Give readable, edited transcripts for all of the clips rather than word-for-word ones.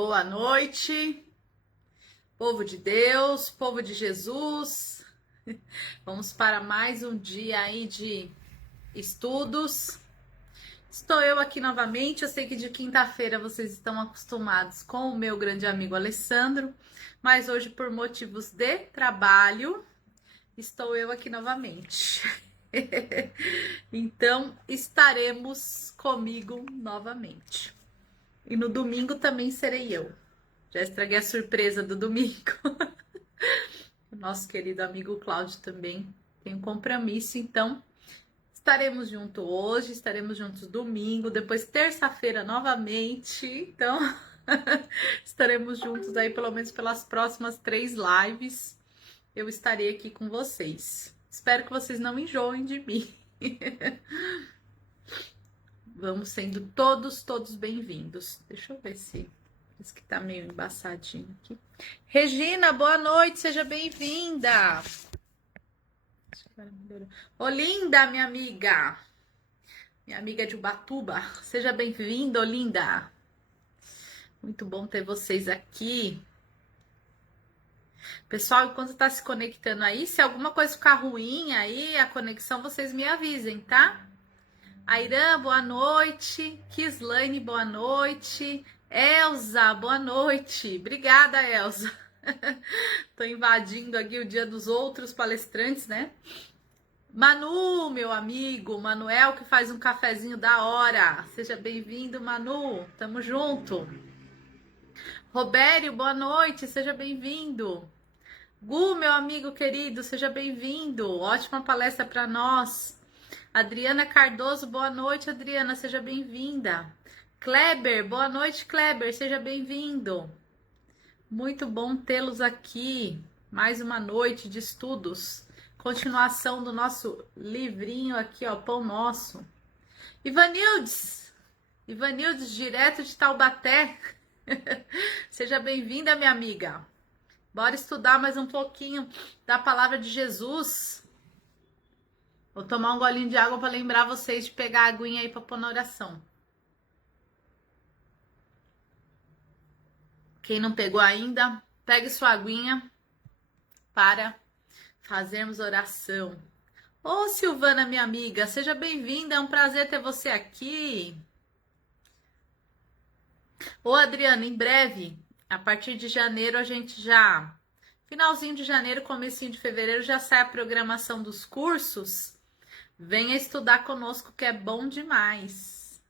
Boa noite, povo de Deus, povo de Jesus. Vamos para mais um dia aí de estudos. Estou eu aqui novamente. Eu sei que de quinta-feira vocês estão acostumados com o meu grande amigo Alessandro, mas hoje, por motivos de trabalho, estou eu aqui novamente. Então, estaremos comigo novamente. E no domingo também serei eu. Já estraguei a surpresa do domingo. O nosso querido amigo Cláudio também tem um compromisso, então estaremos juntos hoje, estaremos juntos domingo, depois terça-feira novamente. Então, estaremos juntos aí pelo menos pelas próximas 3 lives. Eu estarei aqui com vocês. Espero que vocês não enjoem de mim. Vamos sendo todos bem-vindos. Deixa eu ver se esse que tá meio embaçadinho aqui. Regina, boa noite, seja bem-vinda. Olinda, minha amiga de Ubatuba, seja bem-vinda, Olinda. Muito bom ter vocês aqui. Pessoal, enquanto tá se conectando aí, se alguma coisa ficar ruim aí, a conexão, vocês me avisem, tá? Airã, boa noite. Kislaine, boa noite. Elza, boa noite. Obrigada, Elza. Tô invadindo aqui o dia dos outros palestrantes, né? Manu, meu amigo, Manuel, que faz um cafezinho da hora. Seja bem-vindo, Manu. Tamo junto. Robério, boa noite. Seja bem-vindo. Gu, meu amigo querido, seja bem-vindo. Ótima palestra para nós. Adriana Cardoso, boa noite, Adriana, seja bem-vinda. Kleber, boa noite, Kleber, seja bem-vindo. Muito bom tê-los aqui. Mais uma noite de estudos. Continuação do nosso livrinho aqui, ó, Pão Nosso. Ivanildes, direto de Taubaté. Seja bem-vinda, minha amiga. Bora estudar mais um pouquinho da palavra de Jesus. Vou tomar um golinho de água para lembrar vocês de pegar a aguinha aí para pôr na oração. Quem não pegou ainda, pegue sua aguinha para fazermos oração. Ô, Silvana, minha amiga, seja bem-vinda, é um prazer ter você aqui. Ô, Adriana, em breve, a partir de janeiro, a gente já... Finalzinho de janeiro, comecinho de fevereiro, já sai a programação dos cursos. Venha estudar conosco, que é bom demais.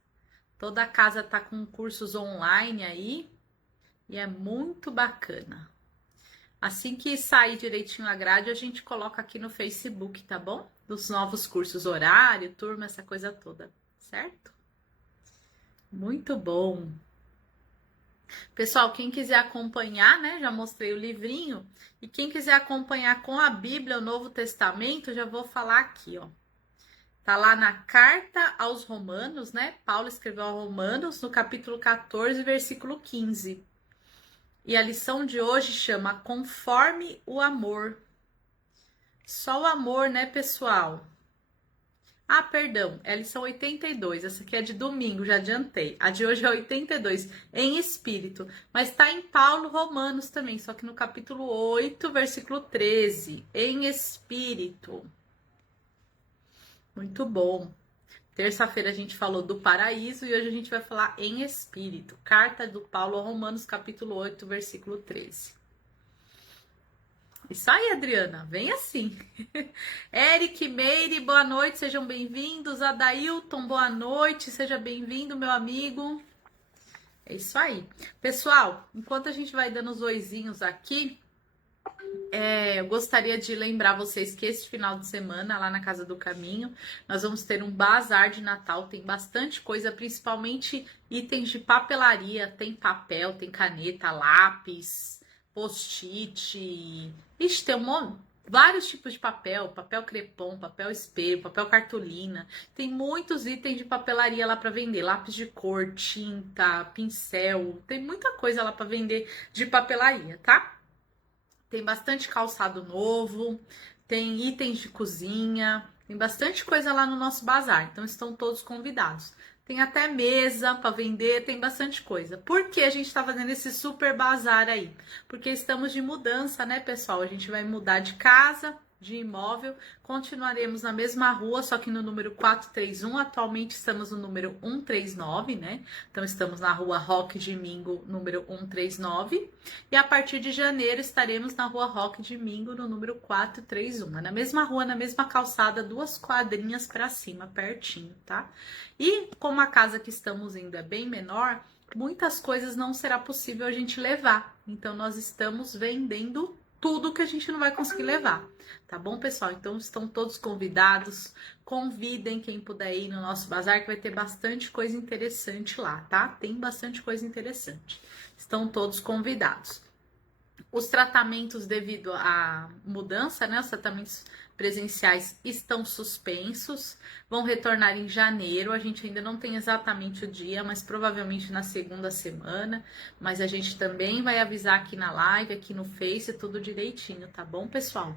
Toda a casa tá com cursos online aí e é muito bacana. Assim que sair direitinho a grade, a gente coloca aqui no Facebook, tá bom? Dos novos cursos, horário, turma, essa coisa toda, certo? Muito bom. Pessoal, quem quiser acompanhar, né? Já mostrei o livrinho. E quem quiser acompanhar com a Bíblia, o Novo Testamento, já vou falar aqui, ó. Tá lá na carta aos Romanos, né? Paulo escreveu aos Romanos, no capítulo 14, versículo 15. E a lição de hoje chama Conforme o Amor. Só o amor, né, pessoal? Ah, perdão, é a lição 82. Essa aqui é de domingo, já adiantei. A de hoje é 82, em espírito. Mas tá em Paulo Romanos também, só que no capítulo 8, versículo 13. Em espírito. Muito bom. Terça-feira a gente falou do paraíso e hoje a gente vai falar em espírito. Carta do Paulo a Romanos, capítulo 8, versículo 13. Isso aí, Adriana, vem assim. Eric, Meire, boa noite, sejam bem-vindos. Adailton, boa noite, seja bem-vindo, meu amigo. É isso aí. Pessoal, enquanto a gente vai dando os oizinhos aqui, eu gostaria de lembrar vocês que esse final de semana, lá na Casa do Caminho, nós vamos ter um bazar de Natal. Tem bastante coisa, principalmente itens de papelaria. Tem papel, tem caneta, lápis, post-it. Ixi, tem vários tipos de papel. Papel crepom, papel espelho, papel cartolina. Tem muitos itens de papelaria lá para vender. Lápis de cor, tinta, pincel. Tem muita coisa lá para vender de papelaria, tá? Tem bastante calçado novo, tem itens de cozinha, tem bastante coisa lá no nosso bazar, então estão todos convidados. Tem até mesa para vender, tem bastante coisa. Por que a gente está fazendo esse super bazar aí? Porque estamos de mudança, né, pessoal? A gente vai mudar de casa, de imóvel, continuaremos na mesma rua, só que no número 431. Atualmente estamos no número 139, né? Então estamos na rua Roque de Mingo, número 139, e a partir de janeiro estaremos na rua Roque de Mingo, no número 431. Na mesma rua, na mesma calçada, 2 quadrinhas para cima, pertinho, tá? E como a casa que estamos indo é bem menor, muitas coisas não será possível a gente levar. Então nós estamos vendendo tudo que a gente não vai conseguir levar. Tá bom, pessoal? Então estão todos convidados. Convidem quem puder ir no nosso bazar, que vai ter bastante coisa interessante lá, tá? Tem bastante coisa interessante. Estão todos convidados. Os tratamentos, devido à mudança, né? Os tratamentos presenciais estão suspensos, vão retornar em janeiro. A gente ainda não tem exatamente o dia, mas provavelmente na segunda semana. Mas a gente também vai avisar aqui na live, aqui no Face, tudo direitinho, tá bom, pessoal?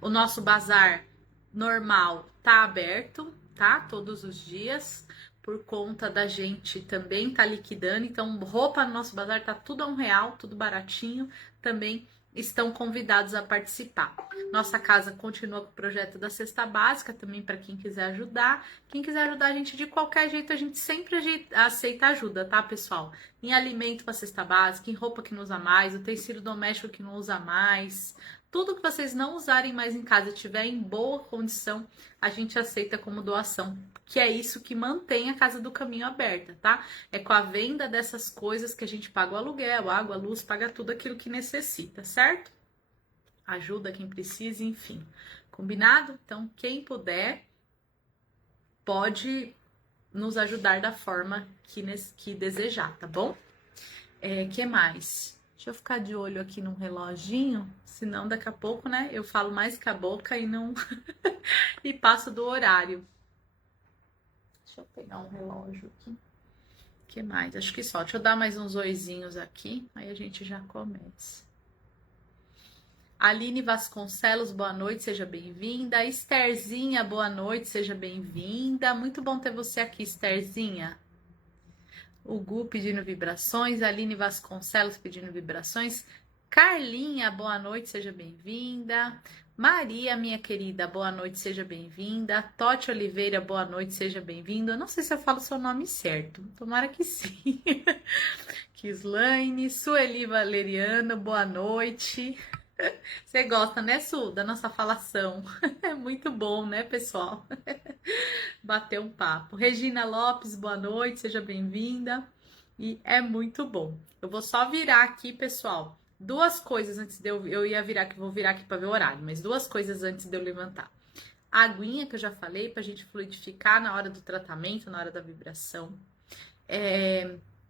O nosso bazar normal tá aberto, tá? Todos os dias, por conta da gente também tá liquidando. Então, roupa no nosso bazar tá tudo a R$1, tudo baratinho. Também estão convidados a participar. Nossa casa continua com o projeto da cesta básica, também para quem quiser ajudar. Quem quiser ajudar a gente de qualquer jeito, a gente sempre aceita ajuda, tá, pessoal? Em alimento para cesta básica, em roupa que não usa mais, utensílio doméstico que não usa mais. Tudo que vocês não usarem mais em casa, tiver em boa condição, a gente aceita como doação, que é isso que mantém a Casa do Caminho aberta, tá? É com a venda dessas coisas que a gente paga o aluguel, água, luz, paga tudo aquilo que necessita, certo? Ajuda quem precisa, enfim. Combinado? Então, quem puder, pode nos ajudar da forma que desejar, tá bom? Que mais? Deixa eu ficar de olho aqui no reloginho, senão daqui a pouco, né, eu falo mais com a boca e não e passo do horário. Deixa eu pegar um relógio aqui. Que mais? Acho que só. Deixa eu dar mais uns oizinhos aqui, aí a gente já começa. Aline Vasconcelos, boa noite, seja bem-vinda. Estherzinha, boa noite, seja bem-vinda. Muito bom ter você aqui, Estherzinha. O Gu pedindo vibrações, Aline Vasconcelos pedindo vibrações. Carlinha, boa noite, seja bem-vinda. Maria, minha querida, boa noite, seja bem-vinda. Totti Oliveira, boa noite, seja bem-vindo. Eu não sei se eu falo seu nome certo, tomara que sim. Kislaine, Sueli Valeriano, boa noite. Você gosta, né, Su, da nossa falação? É muito bom, né, pessoal? Bater um papo. Regina Lopes, boa noite, seja bem-vinda. E é muito bom. Eu vou só virar aqui, pessoal. Duas coisas antes de eu ia virar aqui, vou virar aqui para ver o horário, mas duas coisas antes de eu levantar. A aguinha que eu já falei, pra gente fluidificar na hora do tratamento, na hora da vibração.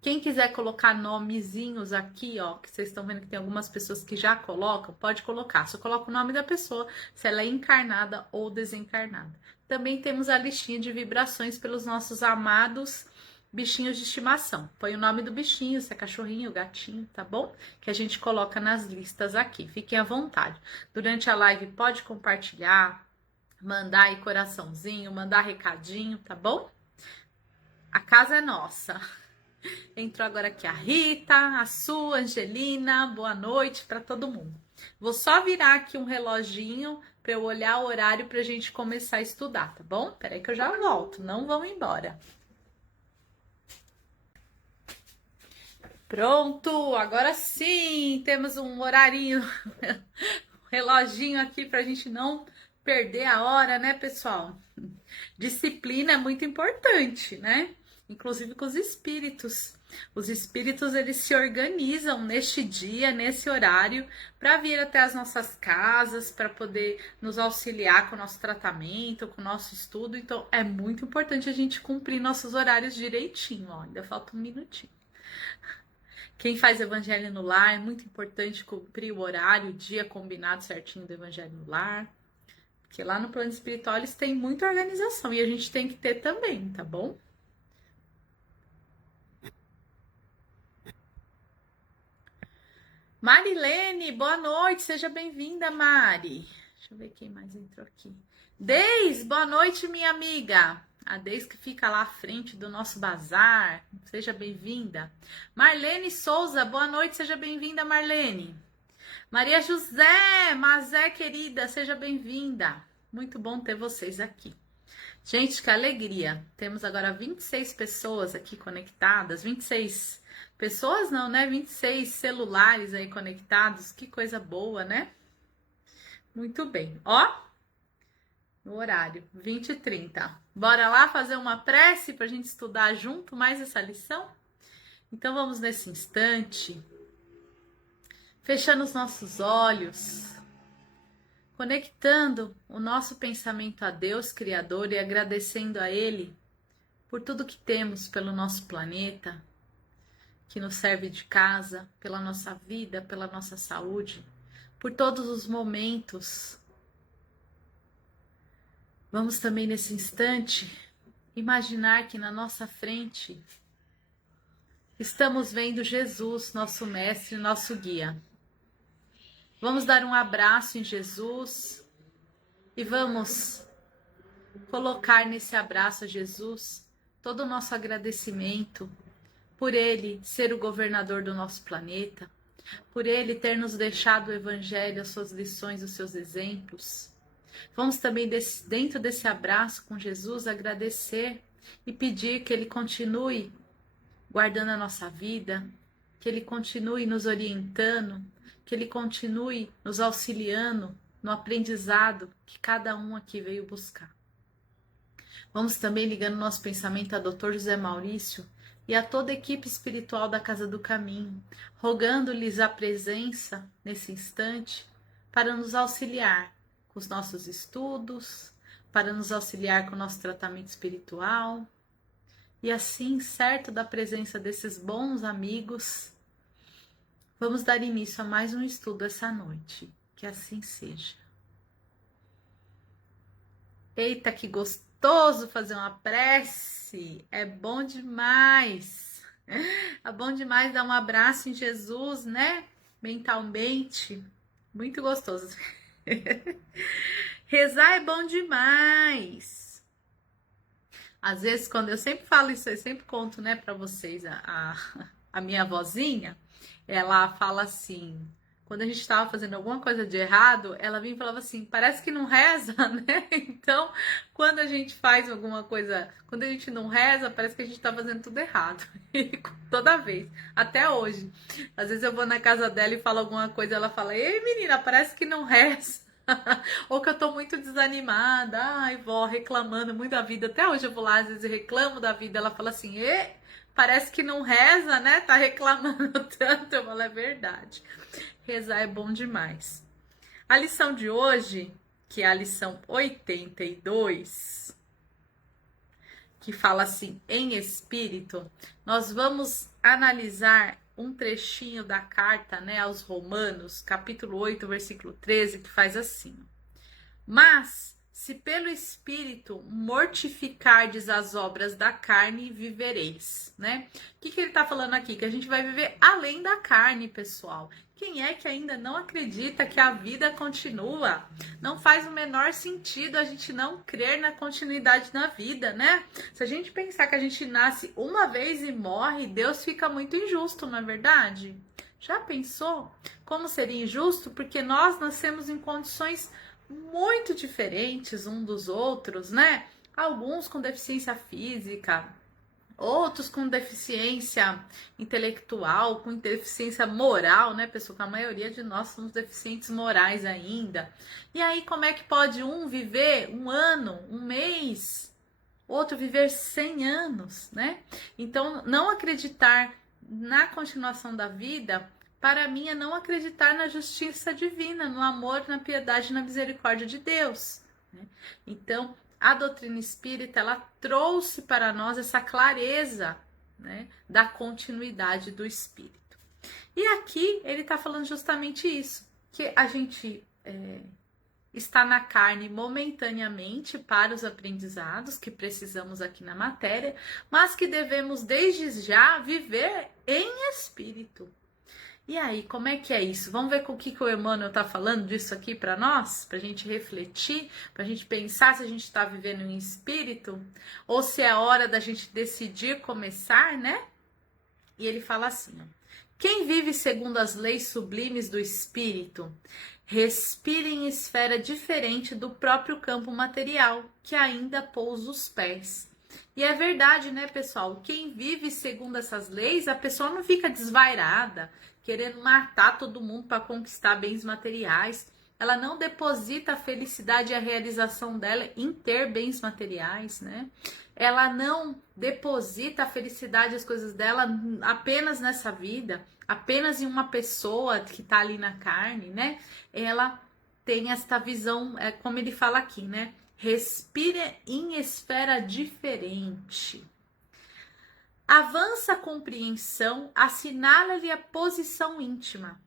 Quem quiser colocar nomezinhos aqui, ó, que vocês estão vendo que tem algumas pessoas que já colocam, pode colocar. Só coloca o nome da pessoa, se ela é encarnada ou desencarnada. Também temos a listinha de vibrações pelos nossos amados bichinhos de estimação. Põe o nome do bichinho, se é cachorrinho, gatinho, tá bom? Que a gente coloca nas listas aqui. Fiquem à vontade. Durante a live pode compartilhar, mandar aí coraçãozinho, mandar recadinho, tá bom? A casa é nossa. Entrou agora aqui a Rita, a Su, a Angelina, boa noite para todo mundo. Vou só virar aqui um reloginho para eu olhar o horário para a gente começar a estudar, tá bom? Peraí que eu já volto, não vão embora. Pronto, agora sim, temos um horarinho, um reloginho aqui para a gente não perder a hora, né, pessoal? Disciplina é muito importante, né? Inclusive com os espíritos. Os espíritos, eles se organizam neste dia, nesse horário, para vir até as nossas casas, para poder nos auxiliar com o nosso tratamento, com o nosso estudo. Então, é muito importante a gente cumprir nossos horários direitinho, ó. Ainda falta um minutinho. Quem faz evangelho no lar, é muito importante cumprir o horário, o dia combinado certinho do evangelho no lar. Porque lá no plano espiritual eles têm muita organização e a gente tem que ter também, tá bom? Marilene, boa noite, seja bem-vinda, Mari. Deixa eu ver quem mais entrou aqui. Deis, boa noite, minha amiga. A Deise que fica lá à frente do nosso bazar. Seja bem-vinda. Marlene Souza, boa noite, seja bem-vinda, Marlene. Maria José, Mazé, querida, seja bem-vinda. Muito bom ter vocês aqui. Gente, que alegria. Temos agora 26 pessoas aqui conectadas. 26 pessoas não, né? 26 celulares aí conectados. Que coisa boa, né? Muito bem. Ó, no horário, 20h30. Bora lá fazer uma prece para a gente estudar junto mais essa lição? Então vamos nesse instante, fechando os nossos olhos, conectando o nosso pensamento a Deus Criador e agradecendo a Ele por tudo que temos pelo nosso planeta, que nos serve de casa, pela nossa vida, pela nossa saúde, por todos os momentos. Vamos também nesse instante imaginar que na nossa frente estamos vendo Jesus, nosso mestre, nosso guia. Vamos dar um abraço em Jesus e vamos colocar nesse abraço a Jesus todo o nosso agradecimento por Ele ser o governador do nosso planeta, por Ele ter nos deixado o Evangelho, as suas lições, os seus exemplos. Vamos também, dentro desse abraço com Jesus, agradecer e pedir que Ele continue guardando a nossa vida, que Ele continue nos orientando, que Ele continue nos auxiliando no aprendizado que cada um aqui veio buscar. Vamos também ligando nosso pensamento a Dr. José Maurício e a toda a equipe espiritual da Casa do Caminho, rogando-lhes a presença nesse instante para nos auxiliar com os nossos estudos, para nos auxiliar com o nosso tratamento espiritual. E assim, certo da presença desses bons amigos, vamos dar início a mais um estudo essa noite. Que assim seja. Eita, que gostoso fazer uma prece! É bom demais! É bom demais dar um abraço em Jesus, né? Mentalmente. Muito gostoso. Rezar é bom demais. Às vezes, quando eu sempre falo isso, eu sempre conto, né, para vocês, a minha vozinha, ela fala assim, quando a gente estava fazendo alguma coisa de errado, ela vinha e falava assim, parece que não reza, né? Então, quando a gente faz alguma coisa, quando a gente não reza, parece que a gente tá fazendo tudo errado. Toda vez, até hoje. Às vezes eu vou na casa dela e falo alguma coisa, ela fala, ei menina, parece que não reza. Ou que eu tô muito desanimada, ai vó, reclamando muito da vida. Até hoje eu vou lá, às vezes reclamo da vida. Ela fala assim, parece que não reza, né? Tá reclamando tanto. Eu falo, é verdade. Rezar é bom demais. A lição de hoje, que é a lição 82, que fala assim, em espírito, nós vamos analisar um trechinho da carta, né, aos Romanos, capítulo 8, versículo 13, que faz assim: mas, se pelo Espírito mortificardes as obras da carne, vivereis, né? O que ele tá falando aqui? Que a gente vai viver além da carne, pessoal. Quem é que ainda não acredita que a vida continua? Não faz o menor sentido a gente não crer na continuidade da vida, né? Se a gente pensar que a gente nasce uma vez e morre, Deus fica muito injusto, não é verdade? Já pensou como seria injusto? Porque nós nascemos em condições muito diferentes um dos outros, né? Alguns com deficiência física, outros com deficiência intelectual, com deficiência moral, né, pessoal? Que a maioria de nós somos deficientes morais ainda. E aí, como é que pode um viver um ano, um mês, outro viver 100 anos, né? Então, não acreditar na continuação da vida, para mim, é não acreditar na justiça divina, no amor, na piedade, na misericórdia de Deus, né? Então, a doutrina espírita, ela trouxe para nós essa clareza, né, da continuidade do espírito. E aqui ele está falando justamente isso, que a gente está na carne momentaneamente para os aprendizados que precisamos aqui na matéria, mas que devemos desde já viver em espírito. E aí, como é que é isso? Vamos ver com o que o Emmanuel está falando disso aqui para nós? Para a gente refletir, para a gente pensar se a gente está vivendo em espírito ou se é hora da gente decidir começar, né? E ele fala assim, ó, quem vive segundo as leis sublimes do espírito, respira em esfera diferente do próprio campo material, que ainda pousa os pés. E é verdade, né, pessoal? Quem vive segundo essas leis, a pessoa não fica desvairada, querendo matar todo mundo para conquistar bens materiais. Ela não deposita a felicidade e a realização dela em ter bens materiais, né? Ela não deposita a felicidade e as coisas dela apenas nessa vida, apenas em uma pessoa que tá ali na carne, né? Ela tem esta visão, como ele fala aqui, né? Respira em esfera diferente. Avança a compreensão, assinala-lhe a posição íntima.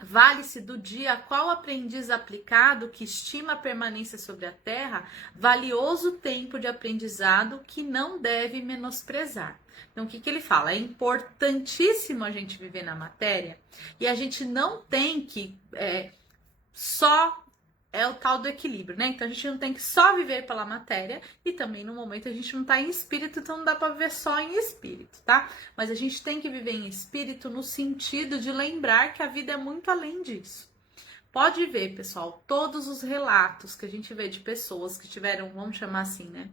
Vale-se do dia a qual aprendiz aplicado que estima a permanência sobre a terra, valioso tempo de aprendizado que não deve menosprezar. Então, o que ele fala? É importantíssimo a gente viver na matéria e a gente não tem que só é o tal do equilíbrio, né? Então a gente não tem que só viver pela matéria e também no momento a gente não tá em espírito, então não dá para viver só em espírito, tá? Mas a gente tem que viver em espírito no sentido de lembrar que a vida é muito além disso. Pode ver, pessoal, todos os relatos que a gente vê de pessoas que tiveram, vamos chamar assim, né?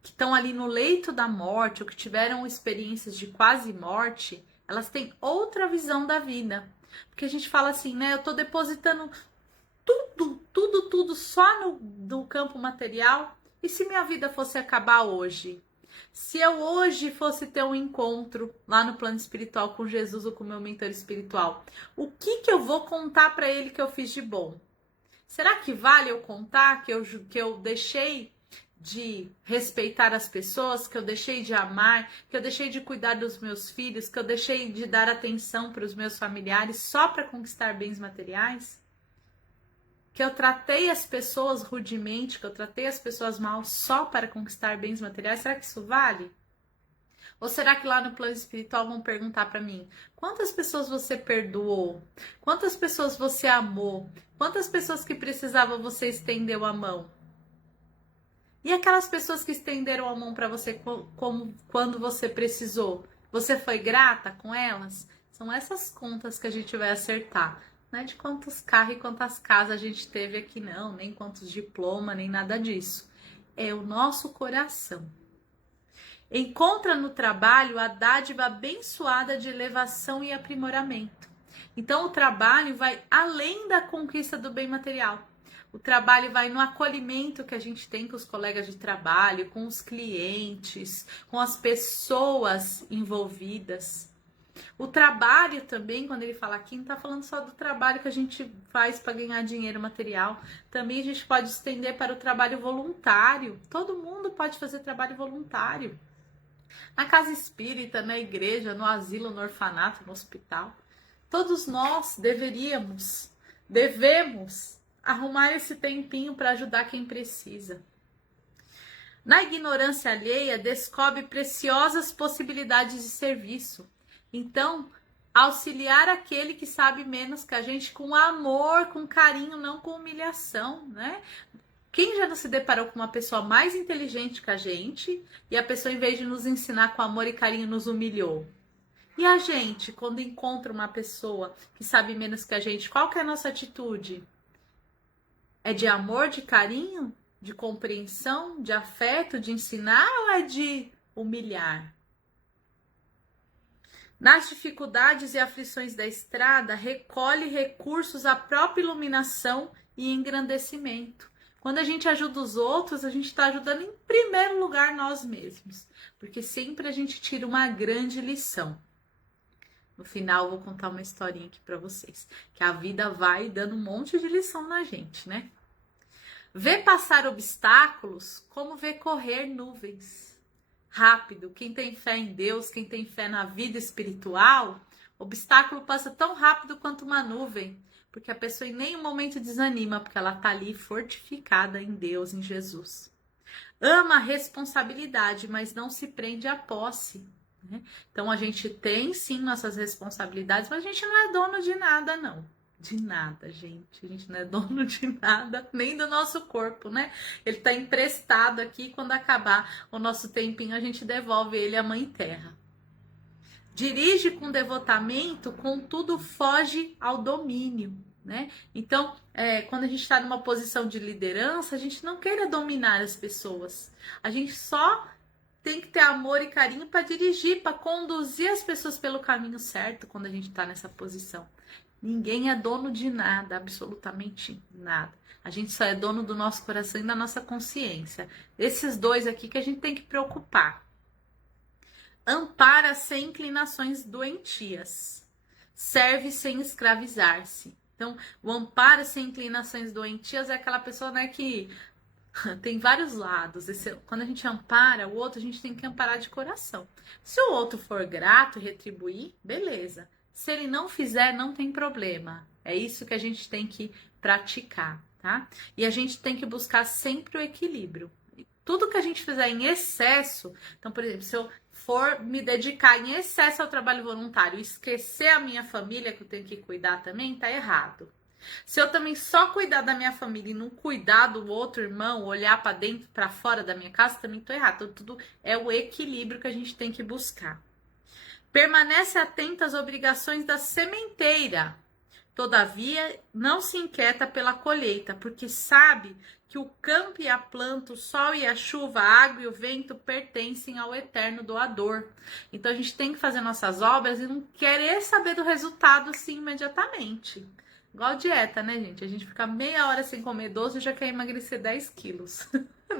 Que estão ali no leito da morte ou que tiveram experiências de quase morte, elas têm outra visão da vida. Porque a gente fala assim, né? Eu tô depositando tudo só no campo material. E se minha vida fosse acabar hoje? Se eu hoje fosse ter um encontro lá no plano espiritual com Jesus ou com o meu mentor espiritual, o que eu vou contar para ele que eu fiz de bom? Será que vale eu contar que eu deixei de respeitar as pessoas, que eu deixei de amar, que eu deixei de cuidar dos meus filhos, que eu deixei de dar atenção para os meus familiares só para conquistar bens materiais? Que eu tratei as pessoas rudemente, que eu tratei as pessoas mal só para conquistar bens materiais, será que isso vale? Ou será que lá no plano espiritual vão perguntar para mim, quantas pessoas você perdoou? Quantas pessoas você amou? Quantas pessoas que precisavam você estendeu a mão? E aquelas pessoas que estenderam a mão para você quando você precisou? Você foi grata com elas? São essas contas que a gente vai acertar. Não é de quantos carros e quantas casas a gente teve aqui, não, nem quantos diplomas, nem nada disso. É o nosso coração. Encontra no trabalho a dádiva abençoada de elevação e aprimoramento. Então, o trabalho vai além da conquista do bem material. O trabalho vai no acolhimento que a gente tem com os colegas de trabalho, com os clientes, com as pessoas envolvidas. O trabalho também, quando ele fala aqui, não está falando só do trabalho que a gente faz para ganhar dinheiro material. Também a gente pode estender para o trabalho voluntário. Todo mundo pode fazer trabalho voluntário. Na casa espírita, na igreja, no asilo, no orfanato, no hospital. Todos nós devemos arrumar esse tempinho para ajudar quem precisa. Na ignorância alheia, descobre preciosas possibilidades de serviço. Então, auxiliar aquele que sabe menos que a gente com amor, com carinho, não com humilhação, né? Quem já não se deparou com uma pessoa mais inteligente que a gente e a pessoa, em vez de nos ensinar com amor e carinho, nos humilhou? E a gente, quando encontra uma pessoa que sabe menos que a gente, qual que é a nossa atitude? É de amor, de carinho, de compreensão, de afeto, de ensinar ou é de humilhar? Nas dificuldades e aflições da estrada, recolhe recursos à própria iluminação e engrandecimento. Quando a gente ajuda os outros, a gente está ajudando em primeiro lugar nós mesmos, porque sempre a gente tira uma grande lição. No final, eu vou contar uma historinha aqui para vocês, que a vida vai dando um monte de lição na gente, né? Vê passar obstáculos como vê correr nuvens. Rápido, quem tem fé em Deus, quem tem fé na vida espiritual, o obstáculo passa tão rápido quanto uma nuvem, porque a pessoa em nenhum momento desanima, porque ela está ali fortificada em Deus, em Jesus. Ama a responsabilidade, mas não se prende à posse. né? Então a gente tem sim nossas responsabilidades, mas a gente não é dono de nada, não. De nada, gente. A gente não é dono de nada, nem do nosso corpo, né? Ele tá emprestado aqui. Quando acabar o nosso tempinho, a gente devolve ele à Mãe Terra. Dirige com devotamento, contudo foge ao domínio, né? Então, quando a gente está numa posição de liderança, a gente não queira dominar as pessoas. A gente só tem que ter amor e carinho para dirigir, para conduzir as pessoas pelo caminho certo quando a gente está nessa posição. Ninguém é dono de nada, absolutamente nada. A gente só é dono do nosso coração e da nossa consciência. Esses dois aqui que a gente tem que preocupar. Ampara sem inclinações doentias. Serve sem escravizar-se. Então, o amparo sem inclinações doentias é aquela pessoa, né, que tem vários lados. Quando a gente ampara o outro, a gente tem que amparar de coração. Se o outro for grato e retribuir, beleza. Se ele não fizer, não tem problema. É isso que a gente tem que praticar, tá? E a gente tem que buscar sempre o equilíbrio. Tudo que a gente fizer em excesso, então, por exemplo, se eu for me dedicar em excesso ao trabalho voluntário e esquecer a minha família, que eu tenho que cuidar também, tá errado. Se eu também só cuidar da minha família e não cuidar do outro irmão, olhar para dentro, para fora da minha casa, também tô errado. Então, tudo é o equilíbrio que a gente tem que buscar. Permanece atento às obrigações da sementeira. Todavia, não se inquieta pela colheita, porque sabe que o campo e a planta, o sol e a chuva, a água e o vento pertencem ao eterno doador. Então, a gente tem que fazer nossas obras e não querer saber do resultado assim imediatamente. Igual dieta, né, gente? A gente fica meia hora sem comer doce e já quer emagrecer 10 quilos.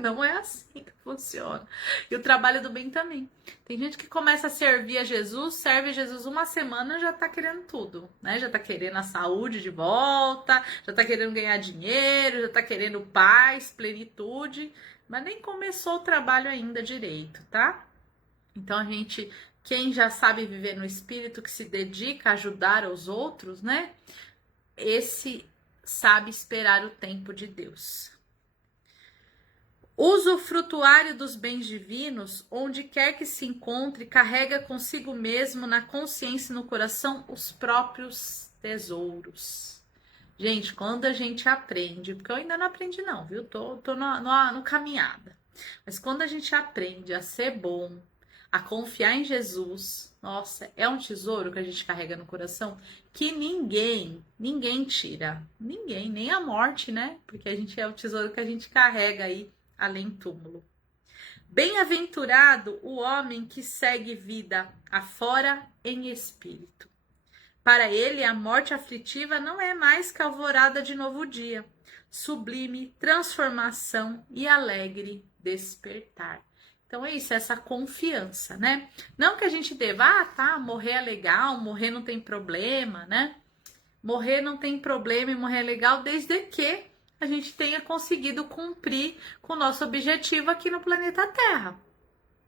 Não é assim que funciona. E o trabalho do bem também. Tem gente que começa a servir a Jesus, serve a Jesus uma semana, já tá querendo tudo, né? Já tá querendo a saúde de volta, já tá querendo ganhar dinheiro, já tá querendo paz, plenitude, mas nem começou o trabalho ainda direito, tá? Então a gente, quem já sabe viver no espírito, que se dedica a ajudar os outros, né? Esse sabe esperar o tempo de Deus. Usufrutuário dos bens divinos, onde quer que se encontre, carrega consigo mesmo na consciência e no coração os próprios tesouros. Gente, quando a gente aprende, porque eu ainda não aprendi não, viu? Tô no caminhada. Mas quando a gente aprende a ser bom, a confiar em Jesus, nossa, é um tesouro que a gente carrega no coração que ninguém tira. Ninguém, nem a morte, né? Porque a gente é o tesouro que a gente carrega aí além túmulo. Bem-aventurado o homem que segue vida afora em espírito. Para ele, a morte aflitiva não é mais que a alvorada de novo dia, sublime transformação e alegre despertar. Então é isso, essa confiança, né? Não que a gente deva, morrer é legal, morrer não tem problema, né? Morrer não tem problema e morrer é legal desde que a gente tenha conseguido cumprir com o nosso objetivo aqui no planeta Terra.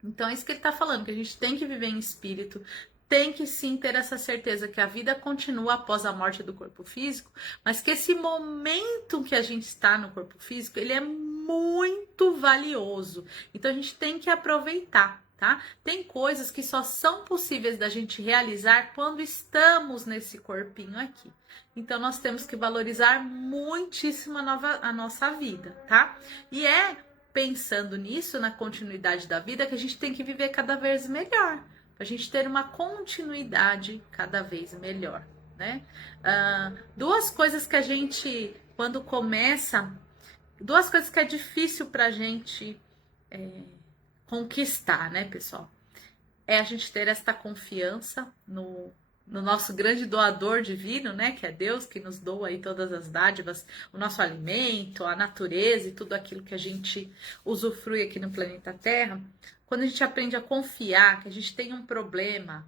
Então é isso que ele está falando, que a gente tem que viver em espírito, tem que sim ter essa certeza que a vida continua após a morte do corpo físico, mas que esse momento que a gente está no corpo físico, ele é muito valioso. Então a gente tem que aproveitar, tá? Tem coisas que só são possíveis da gente realizar quando estamos nesse corpinho aqui. Então nós temos que valorizar muitíssimo a nossa vida, tá? E é pensando nisso, na continuidade da vida, que a gente tem que viver cada vez melhor. Para a gente ter uma continuidade cada vez melhor, né? Duas coisas que a gente, quando começa, duas coisas que é difícil para a gente conquistar, né, pessoal? É a gente ter esta confiança no nosso grande doador divino, né, que é Deus, que nos doa aí todas as dádivas, o nosso alimento, a natureza e tudo aquilo que a gente usufrui aqui no planeta Terra. Quando a gente aprende a confiar que a gente tem um problema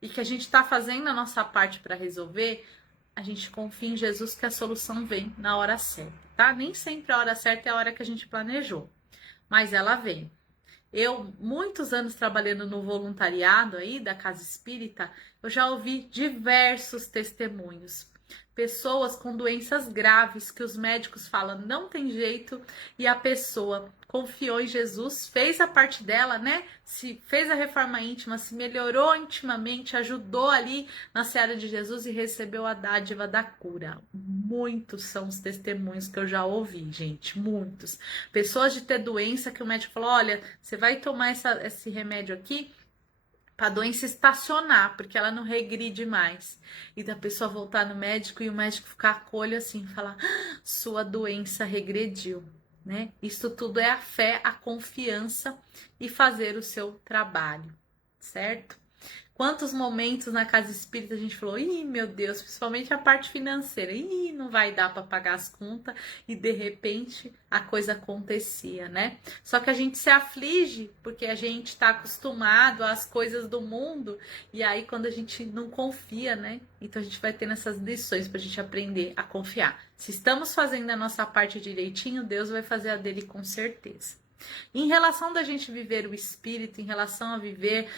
e que a gente está fazendo a nossa parte para resolver, a gente confia em Jesus que a solução vem na hora certa, tá? Nem sempre a hora certa é a hora que a gente planejou, mas ela vem. Eu, muitos anos trabalhando no voluntariado aí da Casa Espírita, eu já ouvi diversos testemunhos. Pessoas com doenças graves que os médicos falam não tem jeito e a pessoa confiou em Jesus, fez a parte dela, né? Se fez a reforma íntima, se melhorou intimamente, ajudou ali na seara de Jesus e recebeu a dádiva da cura. Muitos são os testemunhos que eu já ouvi, gente, muitos. Pessoas de ter doença que o médico falou, olha, você vai tomar esse remédio aqui para a doença estacionar, porque ela não regride mais. E da pessoa voltar no médico e o médico ficar com o olho assim, falar, sua doença regrediu, né? Isso tudo é a fé, a confiança e fazer o seu trabalho, certo? Quantos momentos na casa espírita a gente falou, ih, meu Deus, principalmente a parte financeira, ih, não vai dar para pagar as contas, e de repente a coisa acontecia, né? Só que a gente se aflige porque a gente está acostumado às coisas do mundo, e aí quando a gente não confia, né? Então a gente vai tendo essas lições para a gente aprender a confiar. Se estamos fazendo a nossa parte direitinho, Deus vai fazer a dele com certeza. Em relação da gente viver o espírito, em relação a viver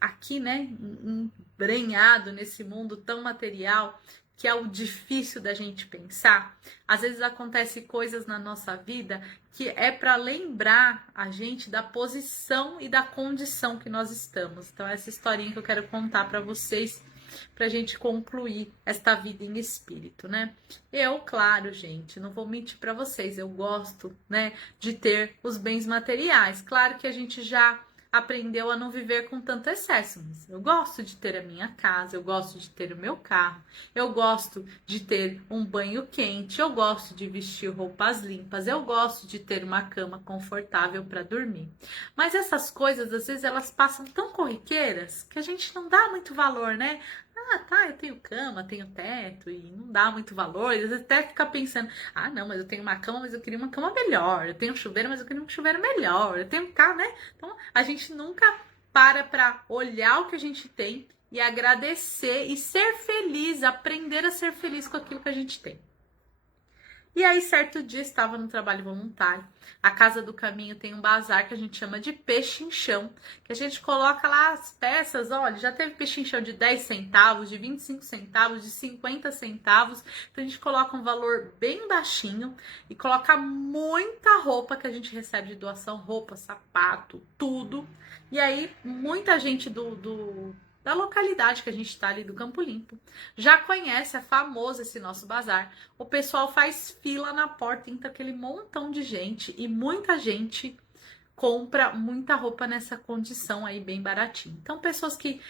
aqui, né, embrenhado nesse mundo tão material, que é o difícil da gente pensar, às vezes acontece coisas na nossa vida que é para lembrar a gente da posição e da condição que nós estamos. Então, essa historinha que eu quero contar para vocês, pra gente concluir esta vida em espírito, né? Eu, claro, gente, não vou mentir para vocês, eu gosto, né, de ter os bens materiais. Claro que a gente já aprendeu a não viver com tanto excesso, mas eu gosto de ter a minha casa, eu gosto de ter o meu carro, eu gosto de ter um banho quente, eu gosto de vestir roupas limpas, eu gosto de ter uma cama confortável para dormir. Mas essas coisas, às vezes, elas passam tão corriqueiras que a gente não dá muito valor, né? Ah, tá, eu tenho cama, tenho teto e não dá muito valor. Às vezes até fica pensando, ah, não, mas eu tenho uma cama, mas eu queria uma cama melhor. Eu tenho um chuveiro, mas eu queria um chuveiro melhor. Eu tenho um carro, né? Então, a gente nunca para olhar o que a gente tem e agradecer e ser feliz, aprender a ser feliz com aquilo que a gente tem. E aí, certo dia, estava no trabalho voluntário. A Casa do Caminho tem um bazar que a gente chama de pechinchão, que a gente coloca lá as peças, olha, já teve pechinchão de 10 centavos, de 25 centavos, de 50 centavos. Então, a gente coloca um valor bem baixinho e coloca muita roupa que a gente recebe de doação, roupa, sapato, tudo. E aí, muita gente da localidade que a gente está ali, do Campo Limpo, já conhece, é famoso esse nosso bazar. O pessoal faz fila na porta, entra aquele montão de gente e muita gente compra muita roupa nessa condição aí, bem baratinho. Então, pessoas que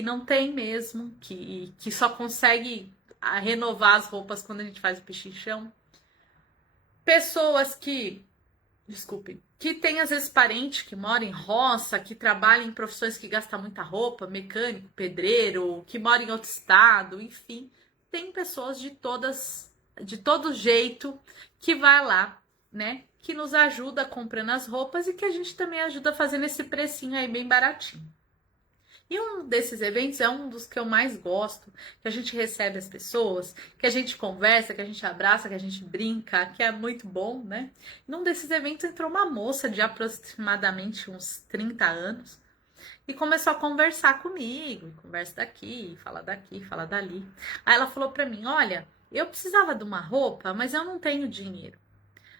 não tem mesmo, que só consegue renovar as roupas quando a gente faz o pechinchão. Pessoas que tem às vezes parente que mora em roça, que trabalha em profissões que gastam muita roupa, mecânico, pedreiro, que mora em outro estado, enfim, tem pessoas de todo jeito que vai lá, né, que nos ajuda comprando as roupas e que a gente também ajuda fazendo esse precinho aí bem baratinho. E um desses eventos é um dos que eu mais gosto, que a gente recebe as pessoas, que a gente conversa, que a gente abraça, que a gente brinca, que é muito bom, né? Num desses eventos entrou uma moça de aproximadamente uns 30 anos e começou a conversar comigo, conversa daqui, fala dali. Aí ela falou pra mim, olha, eu precisava de uma roupa, mas eu não tenho dinheiro.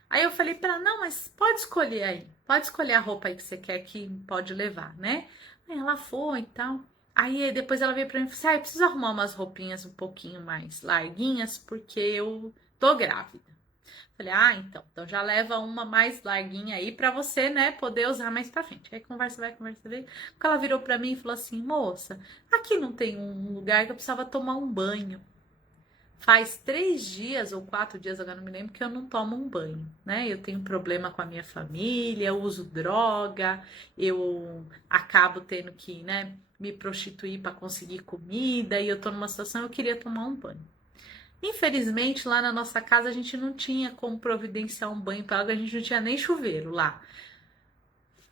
Aí eu falei pra ela, não, mas pode escolher aí, pode escolher a roupa aí que você quer que pode levar, né? Aí ela foi e tal. Aí depois ela veio pra mim e falou assim, eu preciso arrumar umas roupinhas um pouquinho mais larguinhas, porque eu tô grávida. Falei, então já leva uma mais larguinha aí pra você, né, poder usar mais pra frente. Aí conversa vai. Quando ela virou pra mim e falou assim, moça, aqui não tem um lugar que eu precisava tomar um banho. Faz 3 dias ou 4 dias, agora não me lembro, que eu não tomo um banho, né? Eu tenho problema com a minha família, eu uso droga, eu acabo tendo que, né, me prostituir para conseguir comida e eu tô numa situação, eu queria tomar um banho. Infelizmente, lá na nossa casa a gente não tinha como providenciar um banho para água, a gente não tinha nem chuveiro lá.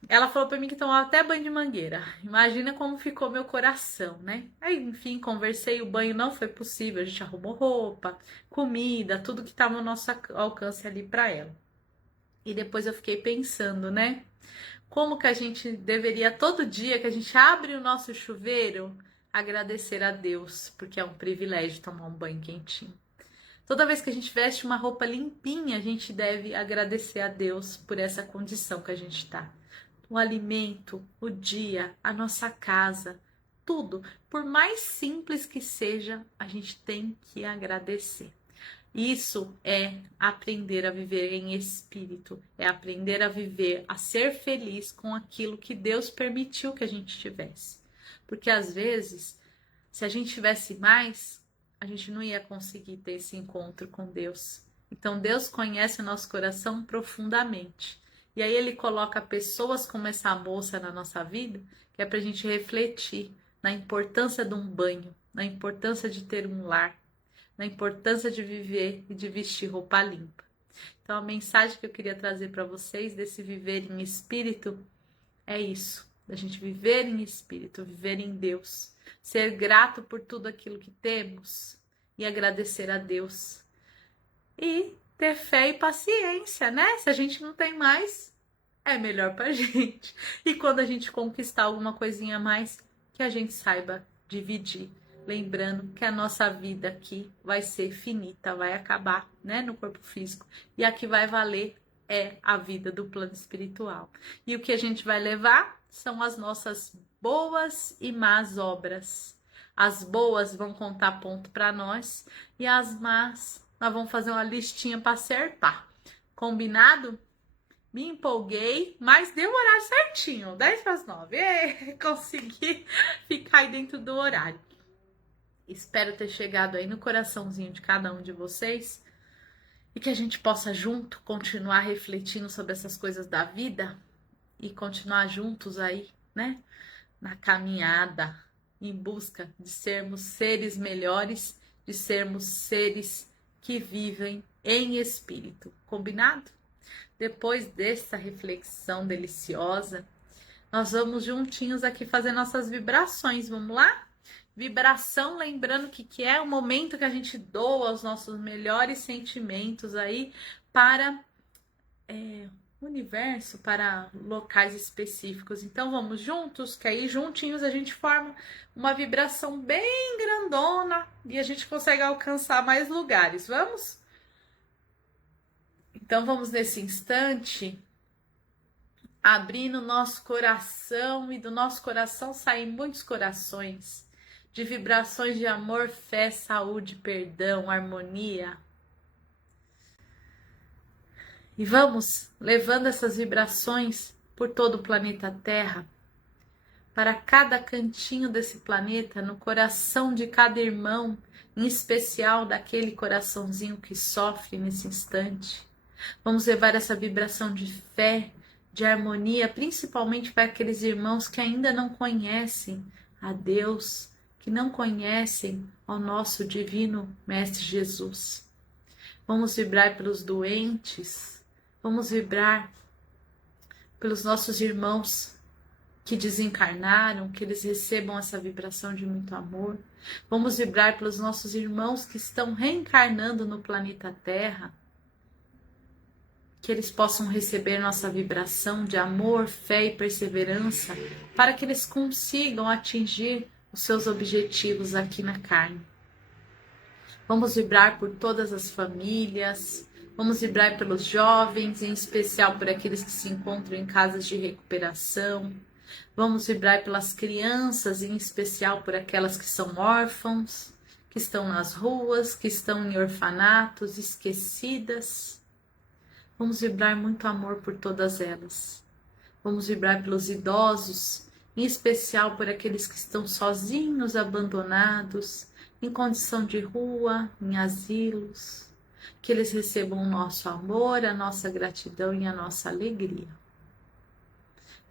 Ela falou pra mim que tomava até banho de mangueira. Imagina como ficou meu coração, né? Aí, enfim, conversei, o banho não foi possível, a gente arrumou roupa, comida, tudo que estava ao nosso alcance ali para ela. E depois eu fiquei pensando, né? Como que a gente deveria, todo dia que a gente abre o nosso chuveiro, agradecer a Deus, porque é um privilégio tomar um banho quentinho. Toda vez que a gente veste uma roupa limpinha, a gente deve agradecer a Deus por essa condição que a gente está. O alimento, o dia, a nossa casa, tudo. Por mais simples que seja, a gente tem que agradecer. Isso é aprender a viver em espírito, é aprender a viver, a ser feliz com aquilo que Deus permitiu que a gente tivesse. Porque às vezes, se a gente tivesse mais, a gente não ia conseguir ter esse encontro com Deus. Então Deus conhece o nosso coração profundamente. E aí ele coloca pessoas como essa moça na nossa vida, que é para a gente refletir na importância de um banho, na importância de ter um lar, na importância de viver e de vestir roupa limpa. Então, a mensagem que eu queria trazer para vocês desse viver em espírito é isso, da gente viver em espírito, viver em Deus, ser grato por tudo aquilo que temos e agradecer a Deus. E ter fé e paciência, né? Se a gente não tem mais, é melhor pra gente. E quando a gente conquistar alguma coisinha a mais, que a gente saiba dividir. Lembrando que a nossa vida aqui vai ser finita, vai acabar, né, no corpo físico. E a que vai valer é a vida do plano espiritual. E o que a gente vai levar são as nossas boas e más obras. As boas vão contar ponto para nós e as más nós vamos fazer uma listinha para acertar. Combinado? Me empolguei, mas deu o horário certinho, 10 para as 9. Consegui ficar aí dentro do horário. Espero ter chegado aí no coraçãozinho de cada um de vocês e que a gente possa junto continuar refletindo sobre essas coisas da vida e continuar juntos aí, né? Na caminhada em busca de sermos seres melhores, de sermos seres que vivem em espírito. Combinado? Depois dessa reflexão deliciosa, nós vamos juntinhos aqui fazer nossas vibrações. Vamos lá? Vibração, lembrando que é o momento que a gente doa os nossos melhores sentimentos aí para o universo, para locais específicos. Então vamos juntos, que aí juntinhos a gente forma uma vibração bem grandona e a gente consegue alcançar mais lugares. Vamos? Então vamos nesse instante abrindo nosso coração e do nosso coração saem muitos corações de vibrações de amor, fé, saúde, perdão, harmonia. E vamos levando essas vibrações por todo o planeta Terra, para cada cantinho desse planeta, no coração de cada irmão, em especial daquele coraçãozinho que sofre nesse instante. Vamos levar essa vibração de fé, de harmonia, principalmente para aqueles irmãos que ainda não conhecem a Deus, que não conhecem ao nosso divino Mestre Jesus. Vamos vibrar pelos doentes, vamos vibrar pelos nossos irmãos que desencarnaram, que eles recebam essa vibração de muito amor. Vamos vibrar pelos nossos irmãos que estão reencarnando no planeta Terra, que eles possam receber nossa vibração de amor, fé e perseverança, para que eles consigam atingir os seus objetivos aqui na carne. Vamos vibrar por todas as famílias, vamos vibrar pelos jovens, em especial por aqueles que se encontram em casas de recuperação. Vamos vibrar pelas crianças, em especial por aquelas que são órfãos, que estão nas ruas, que estão em orfanatos, esquecidas. Vamos vibrar muito amor por todas elas. Vamos vibrar pelos idosos, em especial por aqueles que estão sozinhos, abandonados, em condição de rua, em asilos. Que eles recebam o nosso amor, a nossa gratidão e a nossa alegria.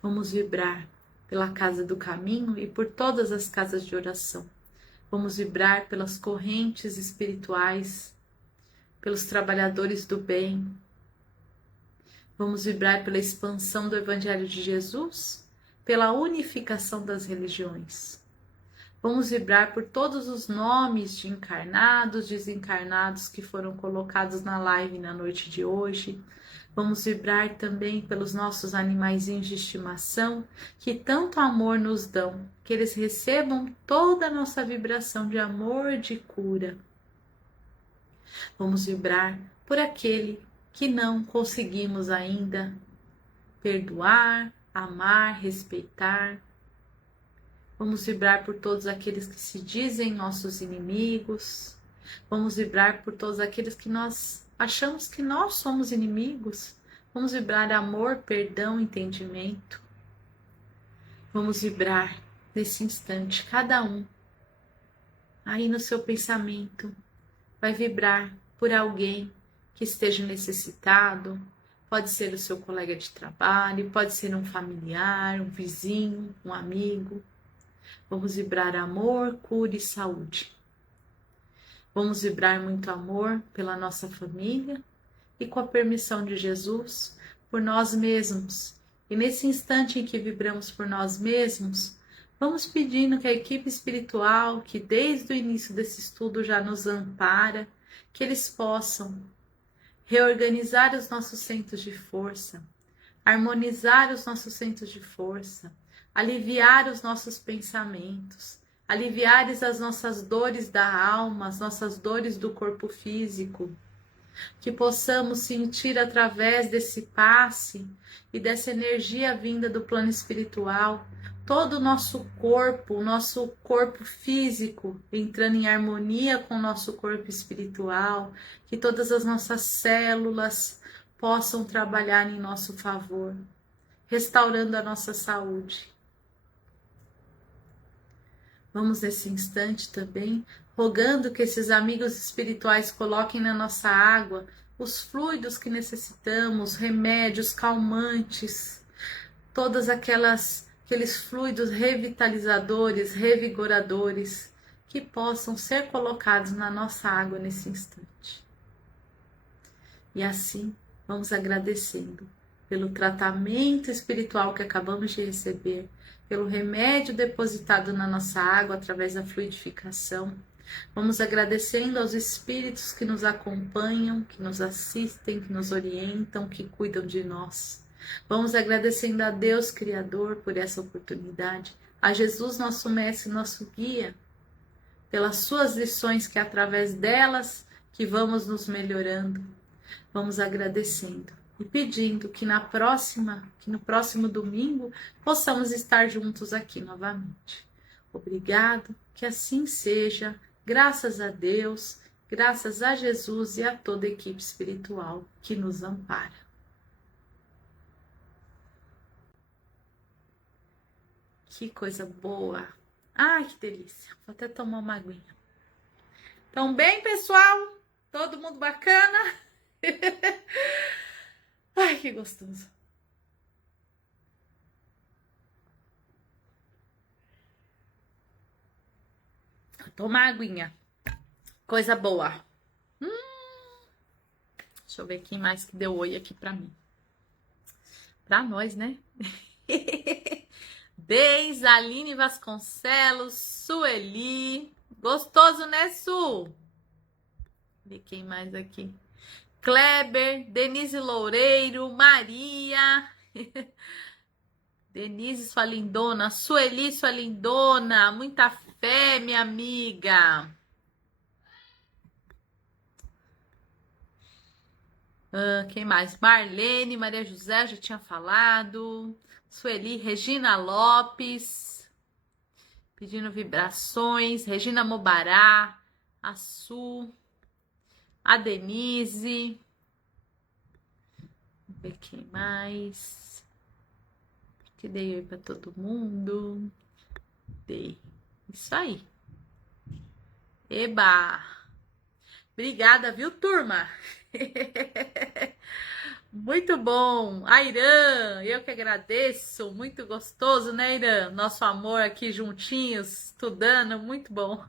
Vamos vibrar pela Casa do Caminho e por todas as casas de oração. Vamos vibrar pelas correntes espirituais, pelos trabalhadores do bem. Vamos vibrar pela expansão do Evangelho de Jesus, pela unificação das religiões. Vamos vibrar por todos os nomes de encarnados, desencarnados que foram colocados na live na noite de hoje. Vamos vibrar também pelos nossos animaizinhos de estimação, que tanto amor nos dão, que eles recebam toda a nossa vibração de amor, de cura. Vamos vibrar por aquele que não conseguimos ainda perdoar, amar, respeitar. Vamos vibrar por todos aqueles que se dizem nossos inimigos. Vamos vibrar por todos aqueles que nós achamos que nós somos inimigos. Vamos vibrar amor, perdão, entendimento. Vamos vibrar nesse instante, cada um. Aí no seu pensamento, vai vibrar por alguém que esteja necessitado. Pode ser o seu colega de trabalho, pode ser um familiar, um vizinho, um amigo. Vamos vibrar amor, cura e saúde. Vamos vibrar muito amor pela nossa família e, com a permissão de Jesus, por nós mesmos. E nesse instante em que vibramos por nós mesmos, vamos pedindo que a equipe espiritual, que desde o início desse estudo já nos ampara, que eles possam reorganizar os nossos centros de força, harmonizar os nossos centros de força, aliviar os nossos pensamentos, aliviar as nossas dores da alma, as nossas dores do corpo físico, que possamos sentir através desse passe e dessa energia vinda do plano espiritual, todo o nosso corpo físico entrando em harmonia com o nosso corpo espiritual, que todas as nossas células possam trabalhar em nosso favor, restaurando a nossa saúde. Vamos nesse instante também, rogando que esses amigos espirituais coloquem na nossa água os fluidos que necessitamos, remédios, calmantes, todas aqueles fluidos revitalizadores, revigoradores, que possam ser colocados na nossa água nesse instante. E assim, vamos agradecendo pelo tratamento espiritual que acabamos de receber, pelo remédio depositado na nossa água através da fluidificação. Vamos agradecendo aos espíritos que nos acompanham, que nos assistem, que nos orientam, que cuidam de nós. Vamos agradecendo a Deus Criador por essa oportunidade, a Jesus, nosso mestre, nosso guia, pelas suas lições, que é através delas que vamos nos melhorando. Vamos agradecendo e pedindo que no próximo domingo possamos estar juntos aqui novamente. Obrigado, que assim seja, graças a Deus, graças a Jesus e a toda a equipe espiritual que nos ampara. Que coisa boa! Ai, que delícia! Vou até tomar uma aguinha. Então, bem, pessoal? Todo mundo bacana? Ai, que gostoso. Vou tomar aguinha. Coisa boa. Deixa eu ver quem mais que deu oi aqui pra mim. Pra nós, né? Deise, Aline Vasconcelos, Sueli. Gostoso, né, Su? Ver quem mais aqui. Kleber, Denise Loureiro, Maria, Denise, sua lindona, Sueli, sua lindona, muita fé, minha amiga. Quem mais? Marlene, Maria José, já tinha falado. Sueli, Regina Lopes, pedindo vibrações. Regina Mobará, a Su, a Denise. Vamos ver quem mais. Que dei oi pra todo mundo. Dei. Isso aí. Eba! Obrigada, viu, turma? Muito bom. A Irã, eu que agradeço. Muito gostoso, né, Irã? Nosso amor aqui juntinhos, estudando, muito bom.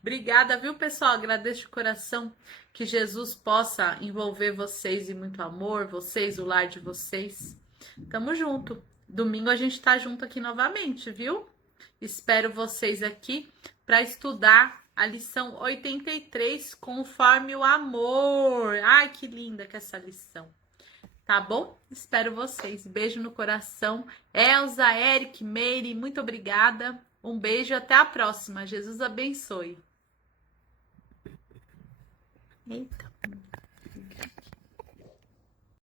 Obrigada, viu, pessoal? Agradeço de coração, que Jesus possa envolver vocês em muito amor, vocês, o lar de vocês. Tamo junto. Domingo a gente tá junto aqui novamente, viu? Espero vocês aqui para estudar a lição 83, conforme o amor. Ai, que linda que é essa lição. Tá bom? Espero vocês. Beijo no coração. Elza, Eric, Meire, muito obrigada. Um beijo e até a próxima. Jesus abençoe. Eita.